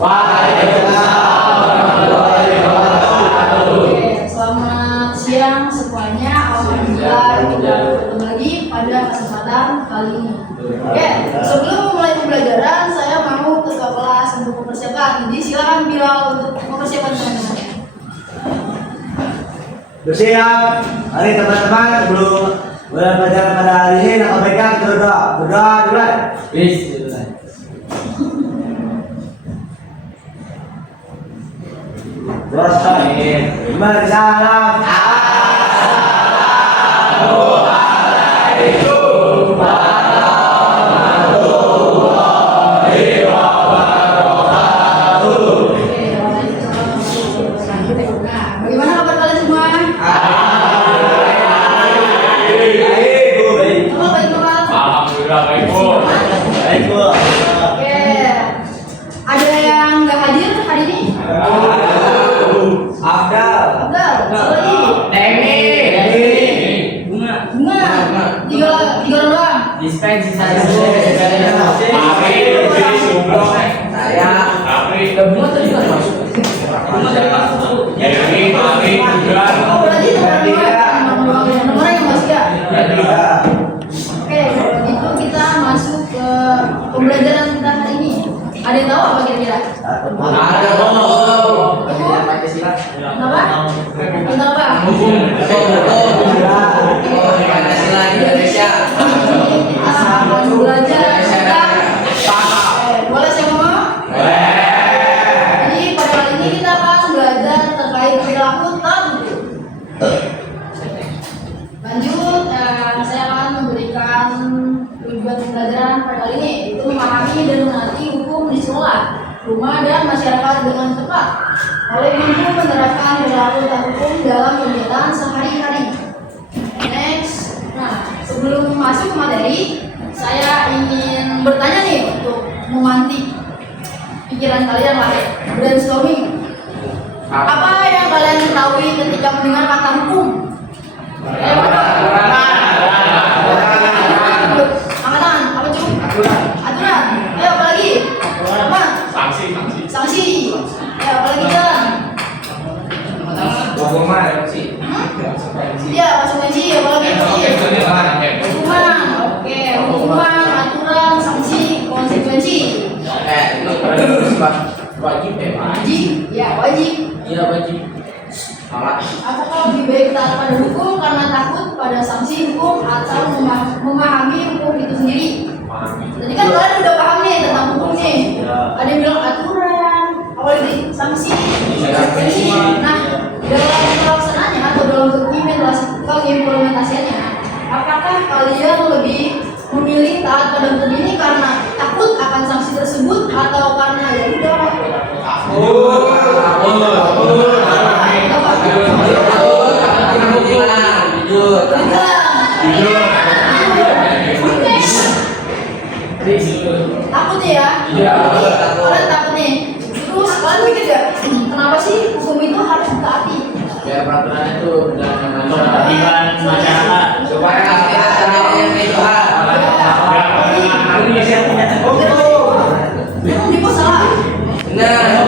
Waalaikumsalam warahmatullahi wabarakatuh. Oke, selamat siang semuanya. Alhamdulillah kita bertemu lagi pada kesempatan kali ini. Oke, sebelum mulai pembelajaran saya mau ke kelas untuk mempersiapkan. Jadi silakan Bilal untuk mempersiapkan teman-teman. Bersiap. Mari teman-teman, sebelum mulai pelajaran pada hari ini, nak sampaikan berdoa dulu. Bismillah. Bismillahirrahmanirrahim. Bersalam. Assalamualaikum warahmatullahi wabarakatuh. Nah, bagaimana kabar kalian semua? Baik, Semua baik banget. Alhamdulillah baik, Bu. baik, Bu. Oke, ada yang nggak hadir hari ini? Abdal. Abdal, lagi. Bunga. Bunga, tiga orang doang. Dispensi saya. Saya. Bunga tadi kan masuk. Bunga tadi masuk. Jadi, mari juga. Oh, berarti nomor dua ya? Nomornya yang masih ya? Oke, kalau gitu kita masuk ke pembelajaran kita hari ini. Ada yang tahu apa kira-kira? Ada dong. Kenapa? Tentang apa? Pancasila Indonesia. Kita akan belajar tentang boleh saya ngomong? Jadi pada kali ini kita akan belajar terkait perilaku tertentu. Lanjut, saya akan memberikan tujuan pembelajaran pada kali ini, yaitu memahami dan mengerti hukum di sekolah, rumah dan masyarakat dengan tepat, oleh mampu menerapkan perilaku dan hukum dalam kegiatan sehari-hari. Next, nah sebelum masuk ke materi, saya ingin bertanya nih untuk memantik pikiran kalian lah, brainstorming. Apa yang kalian ketahui ketika mendengar kata hukum? Angkat tangan, apa cukup? Aturan. Ayo apa lagi? Apa? Sanksi. Ayo apa lagi Jan? Iya, konsekuensi. Apa lagi? Hukuman. Oke, hukuman, aturan, sanksi, konsekuensi. Wajib ya, Pak? Wajib? Ya, wajib. Iya, wajib. Apakah lebih baik taat pada hukum karena takut pada sanksi hukum atau memahami hukum itu sendiri? Tadi kan kalian udah paham nih tentang hukum nih. Ada yang bilang aturan, apalagi sanksi, konsekuensi. Nah, dalam pelaksanaannya atau dalam implementasinya, apakah kalian lebih memilih taat pada hukum ini karena takut akan sanksi tersebut atau karena ya udah takut ya? Iya. Kalian takut nih. Terus kalian mikir gak kenapa sih hukum itu harus ditaati? Ya peraturan itu dan ketertiban masyarakat supaya kita yang Tuhan. Memang di pos salah. Benar.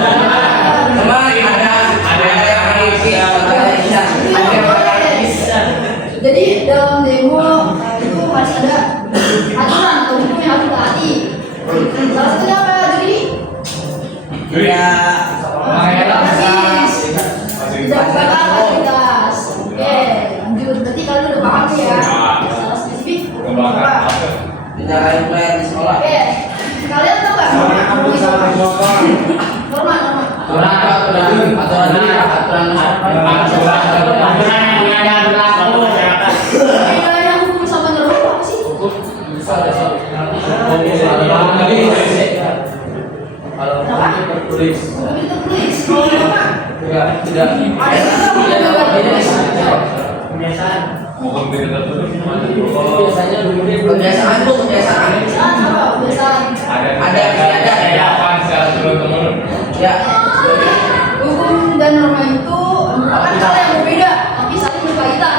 Kemarin ada yang Jadi dalam demo itu harus ada aturan atau hukum yang harus ditaati. Salah satunya apa jadi? Ya. Tidak bakal fasilitas. Oke, lanjut. Berarti kalian udah paham nih ya. Secara spesifik apa? Bicara implement di sekolah. Oke, kalian tahu nggak norma? Bedanya hukum sama norma apa sih? Hukum itu tertulis. Kalau norma Tidak. Biasanya kebiasaan tuh kebiasaan. Ada. Ya. Hukum dan norma itu merupakan hal yang berbeda, tapi saling berkaitan.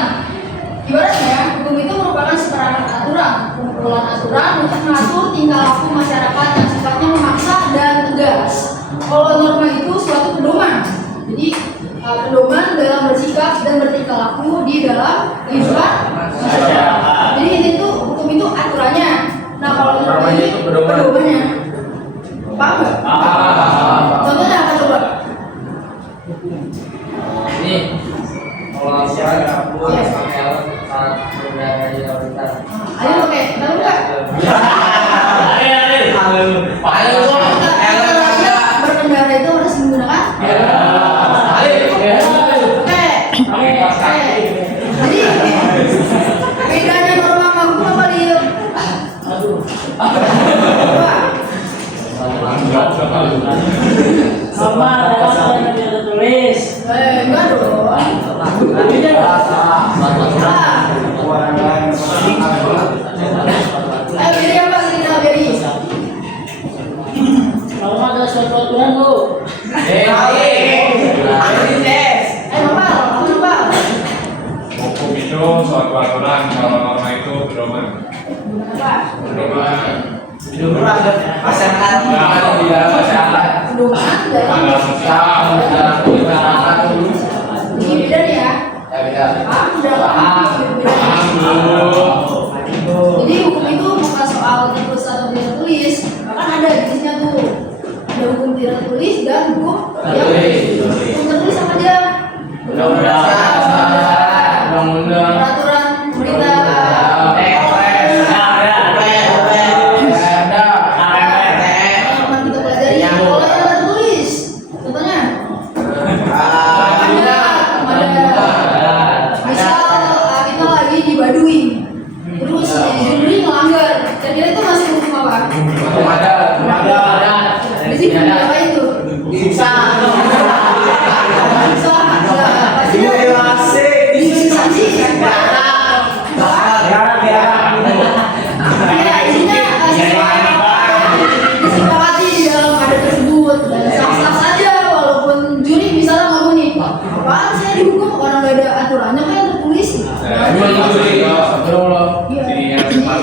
Ibaratnya, hukum itu merupakan seperangkat aturan, kumpulan aturan untuk mengatur tingkah laku masyarakat yang sifatnya memaksa dan tegas. Kalau norma itu suatu pedoman. Jadi pedoman dalam bersikap dan bertingkah laku di dalam kehidupan masyarakat. Jadi itu hukum itu aturannya. Nah kalau norma itu pedomannya. Paham nggak? Contohnya apa coba? Ini kalau masyarakat pakai alat bergaya prioritas. Ayo pakai, tahu nggak? Berkendara itu harus menggunakan. Jadi bedanya norma sama hukum apa dia? Norma adalah yang tidak tertulis. Enggak dong. Beri apa kita beri? Norma adalah suatu aturan bu. Apa? Hukum itu suatu aturan, kalau norma itu pedoman. Pedoman. Masyarakat di dalam masyarakat. Pedoman dalam Masyarakat. ini beda nih ya. Ya beda. Dalam jadi hukum itu bukan soal tertulis atau tidak tertulis, bahkan ada jenisnya tuh. Ada hukum tidak tertulis dan hukum yang hukum tertulis apa aja? Undang-undang. Peraturan pemerintah. Yang kita pelajari. Kalau yang tertulis, contohnya misal kita lagi di Baduy, terus Jumri melanggar, kira-kira itu masih hukum apa? Di sini apa itu? Bisa. Disepakati di dalam adat tersebut dan sah-sah saja walaupun juri misalnya ngomong nih, apaan saya dihukum orang gak ada aturannya kan yang tertulis.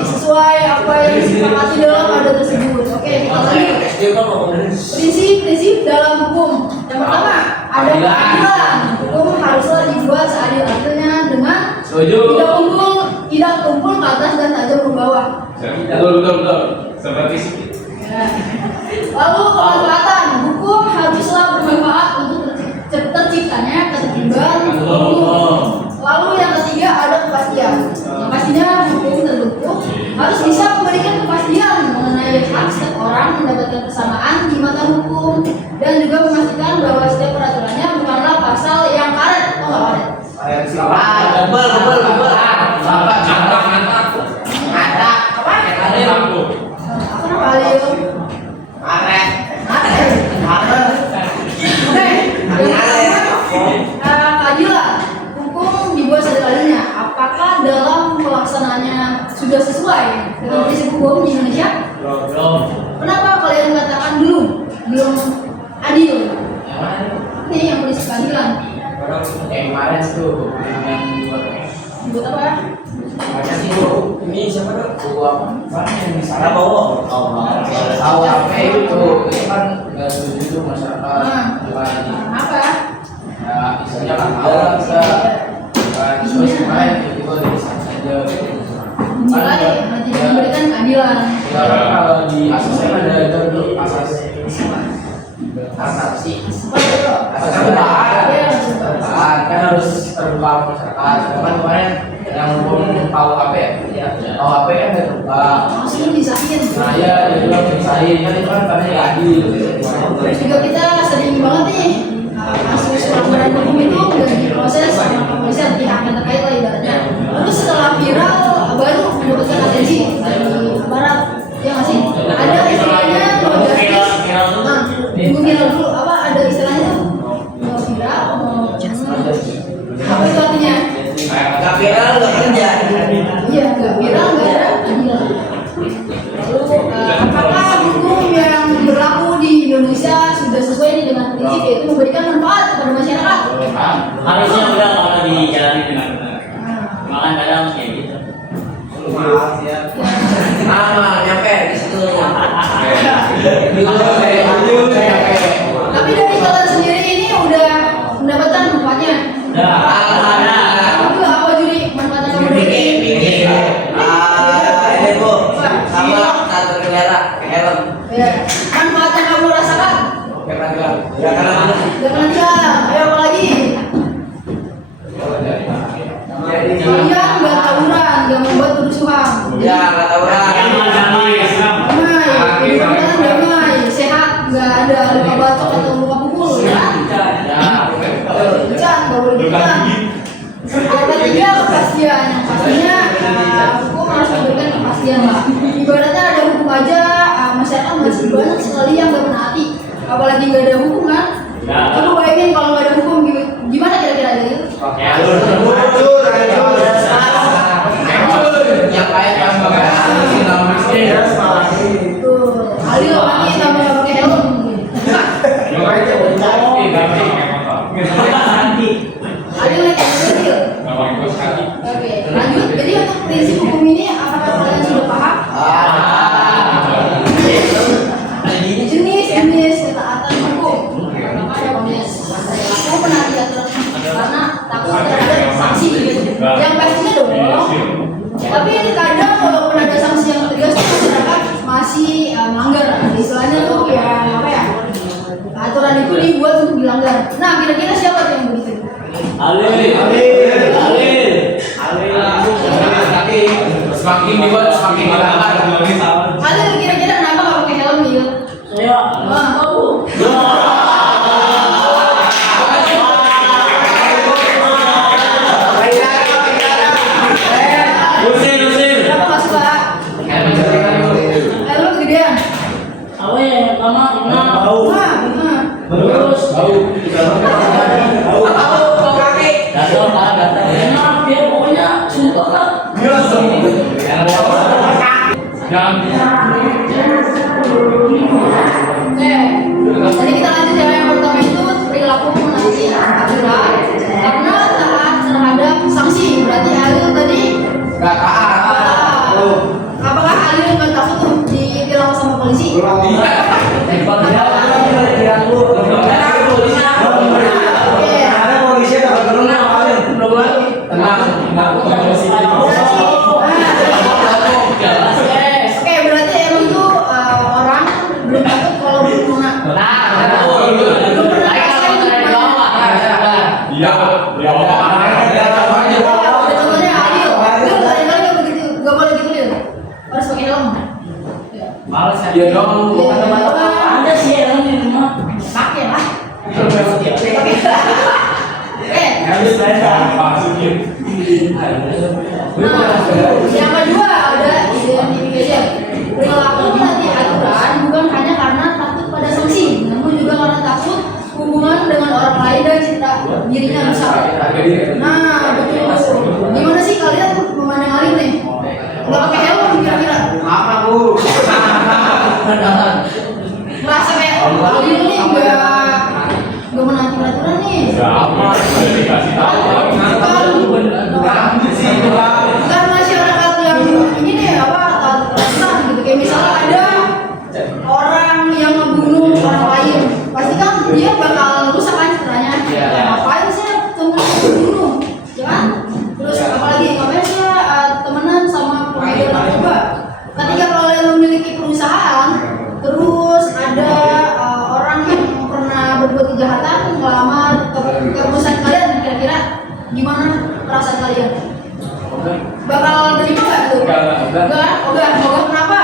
Sesuai apa yang disepakati dalam adat tersebut. Oke, kita lagi prinsip-prinsip dalam hukum. Yang pertama, ada keadilan. Hukum haruslah dibuat seadil-adilnya dengan tidak tumpul ke atas dan tajam ke bawah. Betul. Seperti Ya. Lalu kemanfaatan, hukum haruslah bermanfaat untuk terciptanya ketertiban umum. Lalu yang ketiga ada kepastian. Yang pastinya hukum terbentuk harus bisa memberikan kepastian mengenai hak setiap orang mendapatkan kesamaan di mata hukum dan juga memastikan bahwa setiap peraturannya bukanlah pasal yang karet. Oh nggak karet? Kenapa Alio? Keadilan. Hukum dibuat seadil-adilnya. Apakah dalam pelaksanaannya sudah sesuai dengan prinsip hukum di Indonesia? Kenapa kalian katakan belum adil? Ini yang prinsip keadilan. Kemarin tuh Dibuat apa? ini siapa tuh? Buku apa? Yang di sana bawa. Tahu apa itu kan nggak setuju tuh masyarakat. Apa? Ya, misalnya kan tahu lah bisa. Kemarin itu dari sana saja. Nilai memberikan keadilan. Kalau di asasnya ada itu asas sih. Asas perubahan kan harus terbuka masyarakat. Kemarin yang belum tahu apa ya? Tahu apa kan nggak terbuka. Maksudnya disahin. Nah ya, dia bilang disahin kan itu kan karena nggak adil. Terus juga kita sering banget nih kasus pelanggaran hukum itu udah diproses sama kepolisian pihak yang terkait lah ibaratnya. Terus setelah viral baru mendapatkan atensi dari barat. Ya nggak sih? Ada istilahnya no justice. Nah, tunggu viral dulu. Apa ada istilahnya tuh? No viral, apa itu artinya? Nggak viral nggak kerja. Iya, nggak viral nggak ada keadilan. Lalu apakah hukum yang berlaku di Indonesia sudah sesuai nih dengan prinsip yaitu memberikan manfaat kepada masyarakat? Harusnya udah kalau dijalani dengan benar. Makan kadang kayak gitu. Nyampe di situ. sama saat berkendara pakai helm. Ya. Manfaat yang kamu rasakan? Karena enggak. Ya karena mana? Jangan tilang. Ayo apa lagi? Kalian nggak tawuran, nggak membuat kerusuhan. Ya, nggak tahu lah. Damai. Damai, kehidupan damai, sehat, nggak ada luka bacok atau luka pukul, ya. Jangan, nggak boleh bencana. Yang ketiga kepastian, yang pastinya hukum harus memberikan kepastian, Pak. Ibaratnya ada hukum aja, masyarakat masih banyak sekali yang nggak menaati. Apalagi nggak ada hukum kan? Coba bayangin kalau nggak ada hukum gimana kira-kira jadi? Yang lain yang Tuh, Alil nanti tambah nggak pakai helm. Alil naik mobil. Oke, lanjut. Jadi untuk prinsip hukum ini, apakah kalian sudah paham? Jenis ketaatan hukum. Pertama ada jenis aku menaati aturan karena takut terhadap sanksi. Yang pastinya dong. Tapi ini kadang walaupun ada sanksi yang tegas, masyarakat masih melanggar. Istilahnya tuh ya apa ya? Aturan itu dibuat untuk dilanggar. Nah, kira-kira siapa tuh yang begitu? Alil. tapi semakin dibuat semakin dilanggar. Alil kira-kira kenapa nggak pakai helm nih? Saya. Wah, tahu. Usir. Kenapa nggak suka? Helm kegedean. Awe yang pertama enam. Nah. Terus data. Enak dia pokoknya sumpah lah. Oke, jadi kita lanjut ya. Yang pertama itu perilaku menaati aturan karena taat terhadap sanksi. Berarti Alil tadi Nggak taat. apakah Alil nggak takut tuh ditilang sama polisi? Ada polisi tak berguna kalian. Tenang, Oke, berarti emang itu orang belum takut kalau belum kena. Belum pernah rasain tuh gimana? Iya. Udah contohnya Alil, Alil kali-kali nggak begitu, nggak boleh gitu Lil. Harus pakai helm. males ya dia dong. Bukan teman-teman. Ada sih yang di rumah. Pakai lah. Pakai. Oke. Nah, yang kedua ada identification. Perilaku menaati aturan bukan hanya karena takut pada sanksi, namun juga karena takut hubungan dengan orang lain dan citra dirinya rusak. Nah, betul. Gimana sih kalian memandang Alil nih? Nggak pakai helm kira-kira? Apa bu? Merasa kayak Alil nih nggak menaati peraturan nih. Kan masyarakat yang ini nih apa taat peraturan gitu, kayak misalnya ada orang yang membunuh orang lain, pasti kan dia bakal rusak kan citranya. Ngapain saya temen membunuh, ya kan? Terus apalagi ngapain saya temenan sama pengedar narkoba? Ketika kalian memiliki perusahaan, terus ada orang yang pernah berbuat kejahatan melamar ke perusahaan kalian, kira-kira gimana perasaan kalian? Bakal terima nggak tuh? Enggak, kenapa?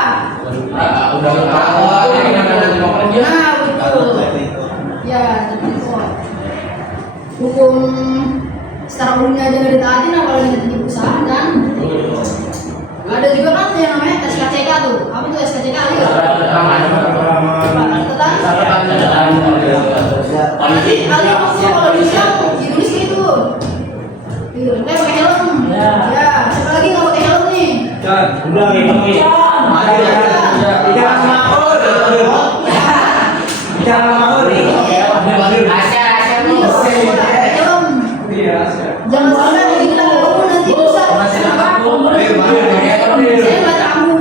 Udah tahu nanti mau kerja. Nah, betul. Ya, itu hukum secara umumnya aja nggak ditaatin, apalagi nanti di perusahaan kan? Ada juga kan yang namanya SKCK tuh. Apa tuh SKCK? Alil? Nanti Alil maksudnya kalau bisa ditulis gitu. Pakai helm. Ya, siapa lagi nggak pakai helm nih? Udah Jangan sampai begitu kamu nanti rusak. Saya nggak tahu.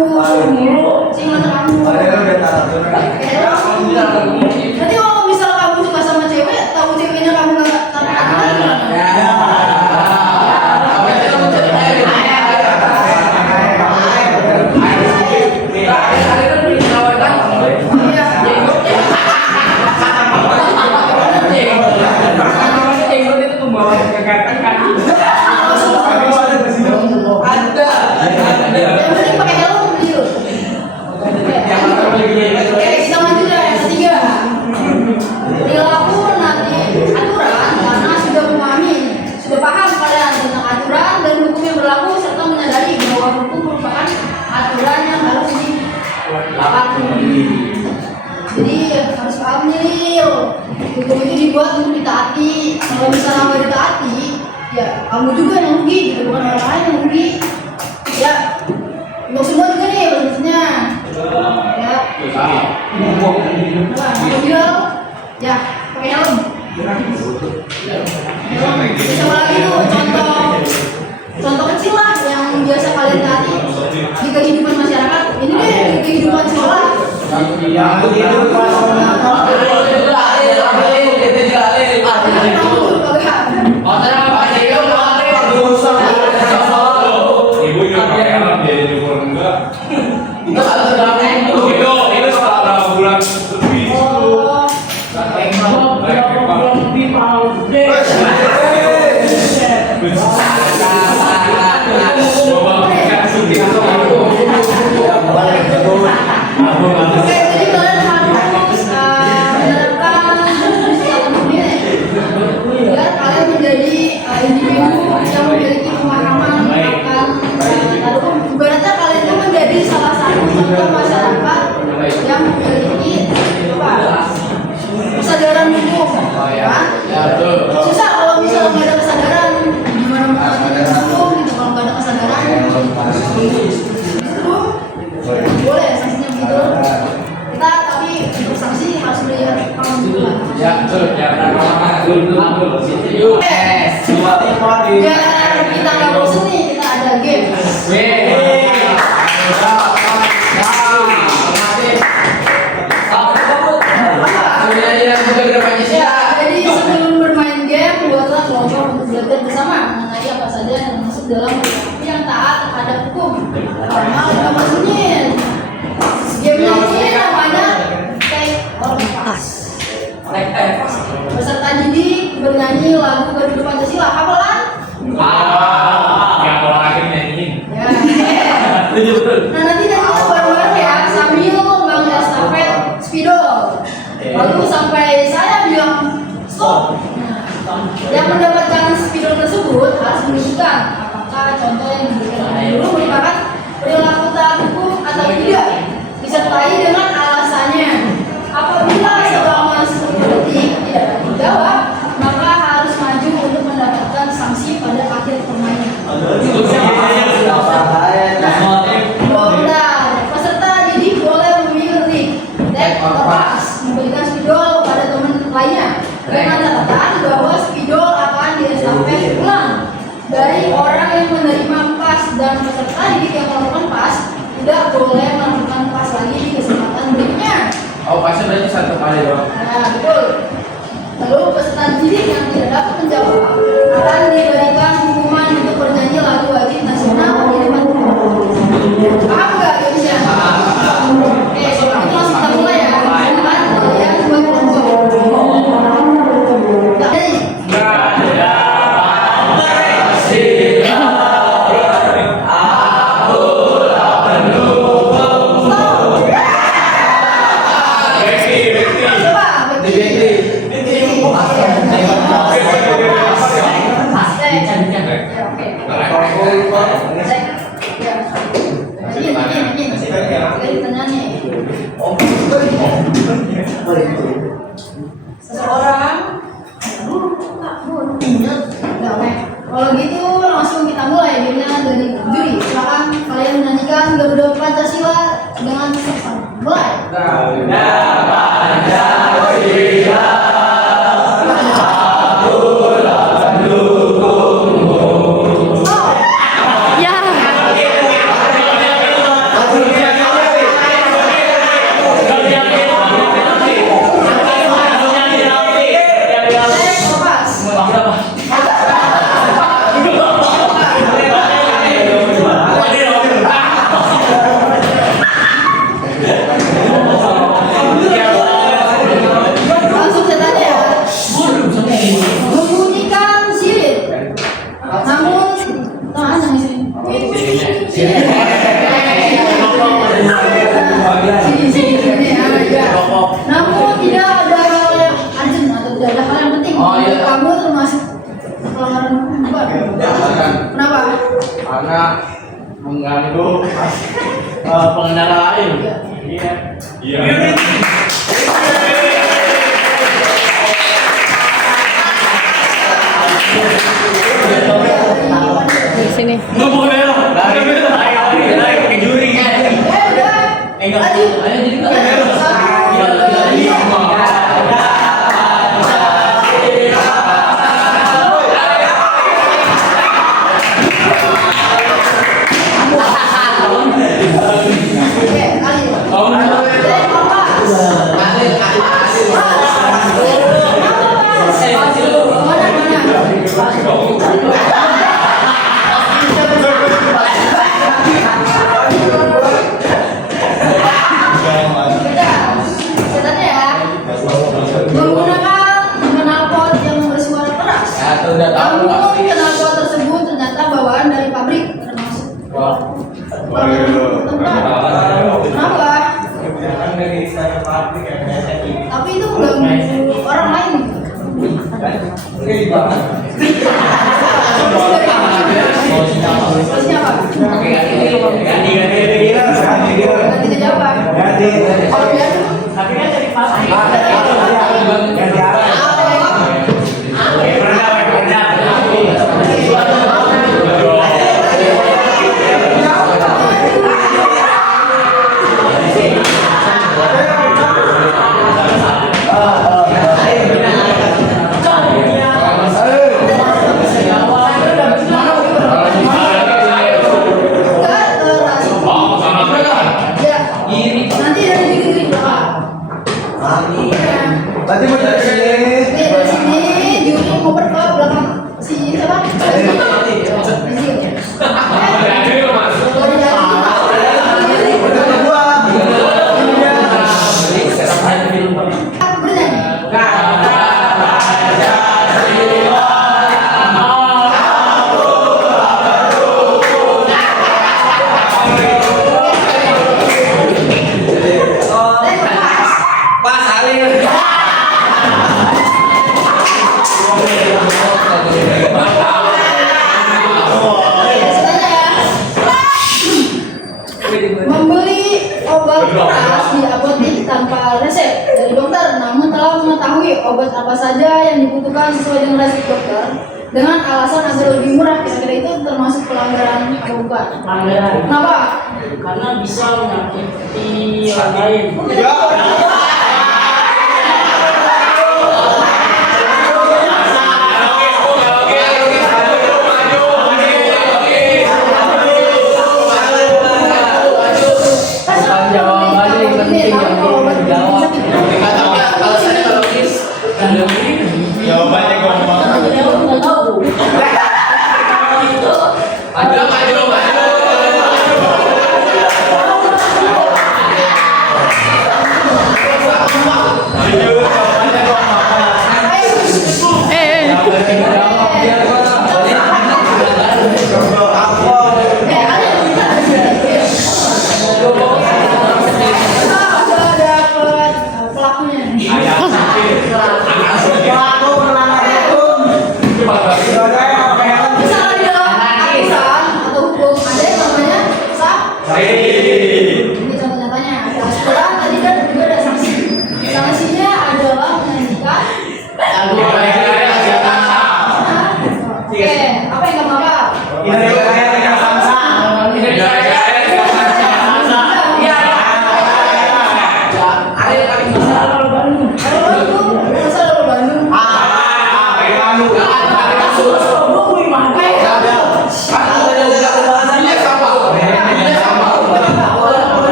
Oke, kita maju ya yang ketiga. Perilaku nanti aturan karena sudah memahami, sudah paham kalian tentang aturan dan hukum yang berlaku serta menyadari bahwa hukum merupakan aturan yang harus ditaati. Jadi harus paham nih, hukum itu dibuat untuk ditaati. Kalau misalnya nggak ditaati, ya kamu juga yang rugi, gitu, bukan orang lain yang rugi. Ya, untuk semua juga nih maksudnya. Ya. Nah, mobil, ya, pakai helm. Sama lagi tuh contoh kecil lah yang biasa kalian taati di kehidupan masyarakat. Ini deh di kehidupan sekolah. Ibu juga pakai helm dia jadi umur enggak. Itu setelah berapa bulan lebih. Oke, jadi kalian harus menerapkan sistem ini biar kalian menjadi individu yang memiliki pemahaman akan ibaratnya kalian itu menjadi salah satu contoh masyarakat yang memiliki kesadaran hukum, kan? Susah kalau misalnya nggak ada kesadaran, gimana mau ngelakuin hukum gitu kalau nggak ada kesadaran? Itu boleh sanksinya begitu. Kita tapi untuk sanksi harus melihat paham dulu lah. Ya, betul. Ya, Biar kita nggak bosan nih, kita ada game. Ya, jadi sebelum bermain game, buatlah kelompok untuk belajar bersama mengenai apa saja yang masuk dalam perilaku yang taat terhadap hukum. Karena udah masukin. Game ini namanya Take or Pass. Peserta didik bernyanyi lagu Garuda Pancasila. Hafalan? Yang kalau akhir nyanyiin. Ya. Nah nanti nyanyinya bareng-bareng ya sambil membangun estafet spidol. Lalu sampai saya bilang stop. Nah, yang mendapatkan spidol tersebut harus menunjukkan apakah contoh yang diberikan dulu merupakan perilaku taat hukum atau tidak, disertai dengan alasannya. Apabila selama 10 detik tidak dijawab, maka harus maju untuk mendapatkan sanksi pada akhir permainan. Nah, peserta didik boleh memilih take or pass, memberikan spidol pada teman lainnya dengan catatan bahwa spidol akan diestafet ulang dari orang yang menerima pas, dan peserta didik yang melakukan pas tidak boleh melakukan pas lagi di kesempatan berikutnya. Oh, pasnya berarti satu kali doang. Nah, betul. Lalu peserta didik yang tidak dapat menjawab akan diberikan hukuman untuk bernyanyi lagu wajib nasional di depan umum. Paham nggak gamesnya? Oke, kalau itu langsung kita mulai ya. Silakan kalian buat kelompok. Jadi, seseorang kalau gitu langsung kita mulai gamenya dari juri. Silakan kalian menyanyikan Garuda Pancasila dengan seksama. Mulai. karena mengganggu pengendara lain. Iya. Iya. Di sini. Nggak boleh lah. Lari ke juri. Udah. Enggak. Lanjut. Ayo jadi kan. Oke, lanjut. Dari Bapak. Setannya ya. Menggunakan knalpot yang bersuara keras. Ya, itu udah tahu Namun pasti. knalpot tersebut ternyata bawaan dari pabrik termasuk. Wah. Kenapa? Tapi itu mengganggu orang lain. Terusnya apa? Oke, ganti. Ganti. Ganti ke jawaban. Ganti. Kalau dia tuh Tapi kan dari pasti. Ganti apa? enggak keras. Ya. Nanti dari diri berapa? Berarti mau dari sini. Nih dari sini juri ngoper ke belakang si siapa? Dari sini. Udah gua. Bernyanyi. Dari Bapak. Membeli obat keras di apotek tanpa resep dari dokter, namun telah mengetahui obat apa saja yang dibutuhkan sesuai dengan resep dokter dengan alasan agar lebih murah, kira-kira itu termasuk pelanggaran atau bukan? Pelanggaran. Kenapa? Karena bisa menyakiti orang lain. Jawabannya yang penting yang dijawab. sakit. Alasannya kalau logis. Jawabannya gampang. Nggak tahu. Maju.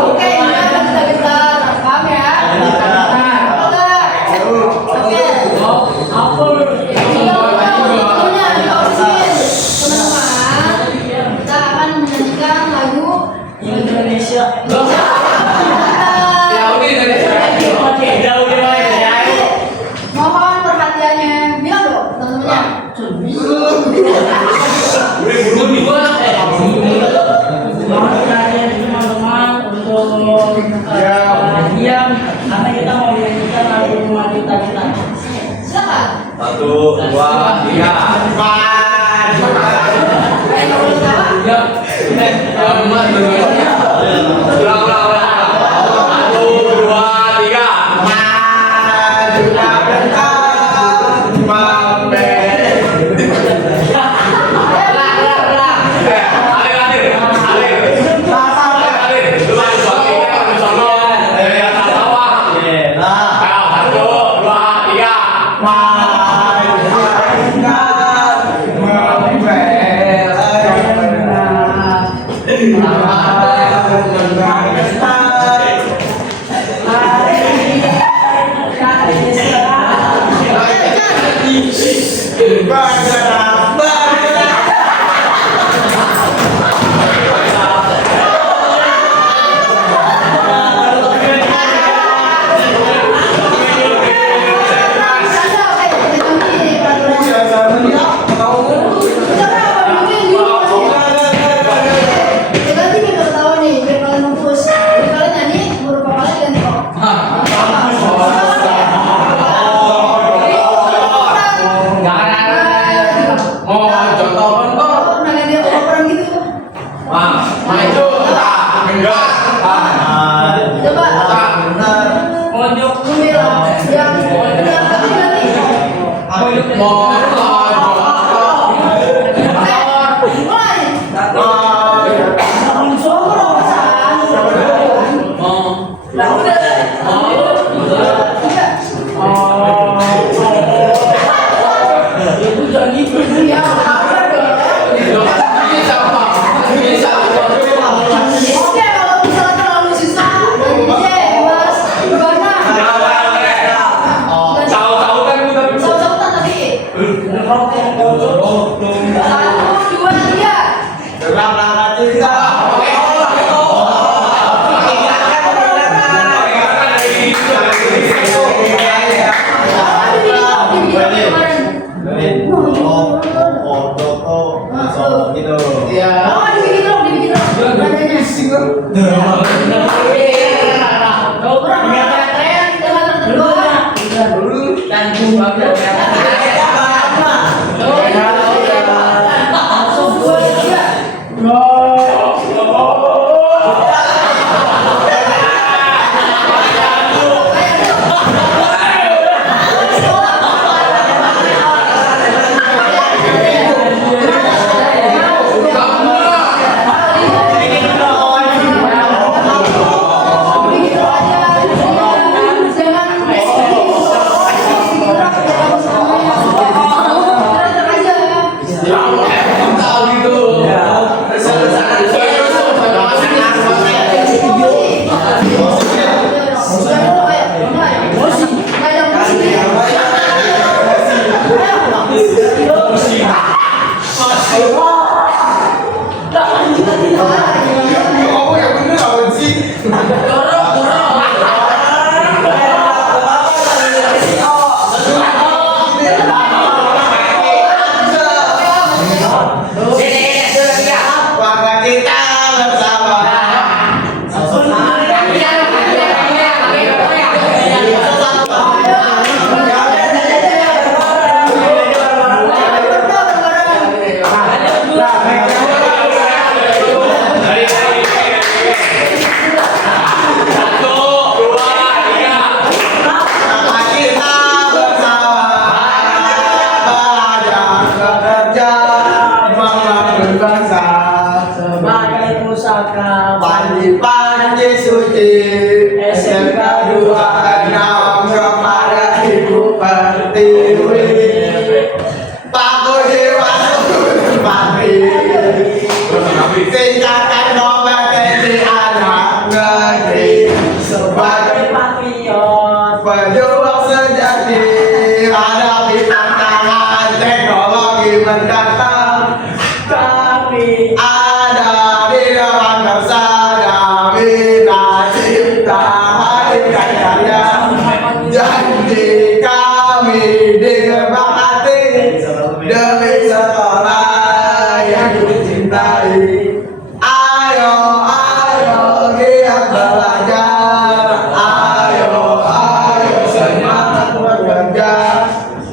Oke, ini akan kita rekam ya. dua, tiga.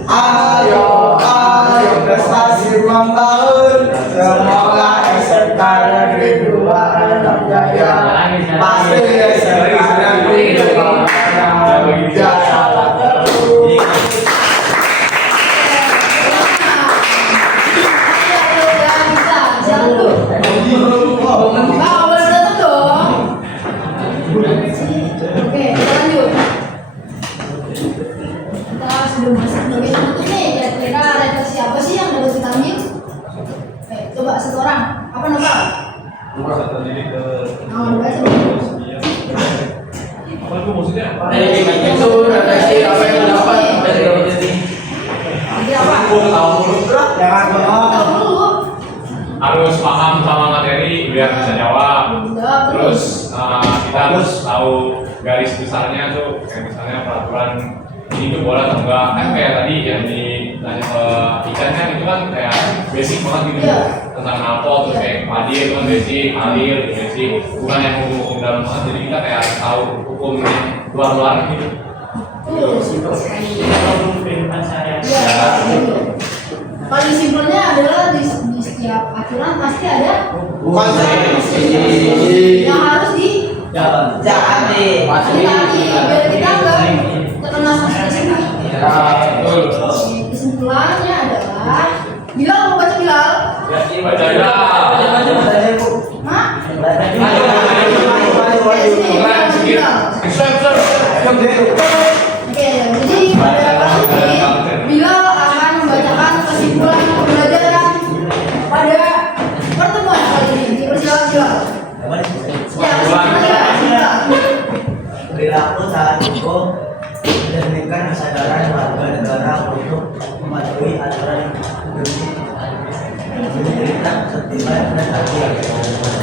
Ayo maksudnya? Itu refleksi apa yang didapat dari ini. Jadi apa? Tahu dulu bro. Jangan bohong. Tahu dulu. Harus paham sama materi biar bisa jawab. Terus kita harus tahu garis besarnya tuh, kayak misalnya peraturan ini tuh boleh atau enggak. Kan kayak tadi yang ditanya ke Ican kan itu kan kayak basic banget gitu. Iya. Tentang knalpot, terus kayak padi itu kan basic, halir itu basic, bukan yang hukum dalam banget. Jadi kita kayak harus tahu hukum yang luar-luar gitu. Kalau perintah saya. Iya. Paling simpelnya adalah di setiap aturan pasti ada yang harus Jangan ditaati biar kita nggak terkena sanksi sendiri. Kesimpulannya adalah Bilal mau baca Bilal? Baca ya. Mak? Oke, jadi pada kali ini Bilal akan membacakan kesimpulan pembelajaran pada pertemuan kali ini. Dipersilakan Bilal. Ya, kesimpulannya. Perilaku saat hukum mencerminkan kesadaran warga negara untuk mematuhi aturan hukum, memberikan ketertiban dan adil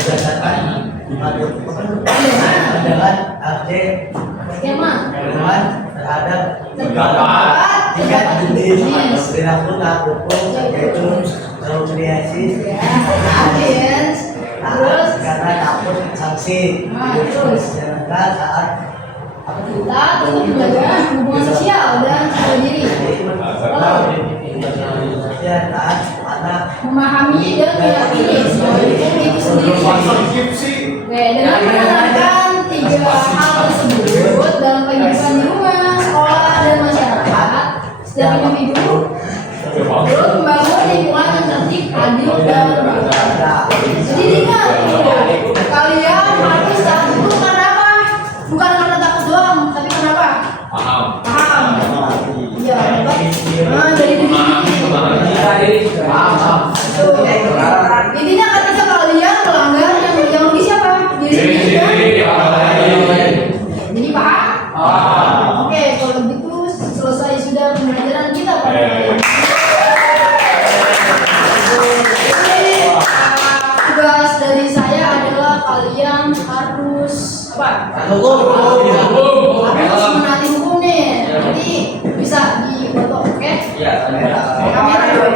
berdasarkan pandangan update Skema. dengan terhadap Terdapat tingkat jenis jenis. perilaku taat hukum yaitu komunikasi Audience. Terus karena takut sanksi terus sedangkan saat kita untuk menjaga hubungan sosial dan harga diri. Lalu dan taat anak memahami dan meyakini sebuah hukum itu sendiri. Oke, dengan menerapkan 3 hal tersebut dalam kehidupan di rumah, sekolah, dan masyarakat setiap individu perlu membangun lingkungan yang tertib, adil, dan beradab. Jadi ingat itu, kalian harus taat hukum karena apa? Bukan karena takut doang, tapi kenapa? Paham. Paham. Iya, nah, jadi begini. Tuh. Intinya ketika kalian melanggar yang rugi siapa? Diri sendiri kan? Jadi paham? Oke, kalau begitu selesai sudah pembelajaran kita pada hari ini. Jadi tugas dari saya adalah kalian harus apa? Harus menaati hukum nih. Jadi bisa difoto, oke? Kamera dulu.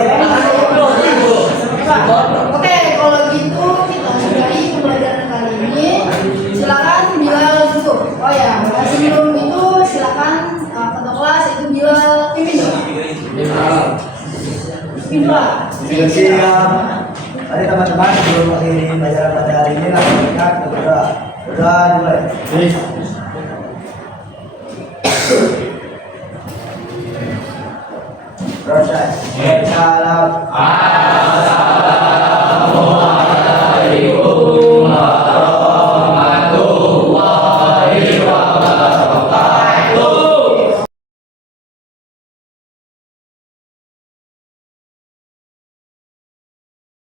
Oke, kalau gitu kita sudahi pembelajaran kali ini. Silakan Bilal duduk. Oh ya, sebelum itu silakan ketua kelas itu Bilal pimpin dulu. Pimpin dulu. siap. Mari teman-teman sebelum mengakhiri pelajaran pada hari ini langsung kita berdoa. Berdoa dimulai. Proses. Salam. Assalamualaikum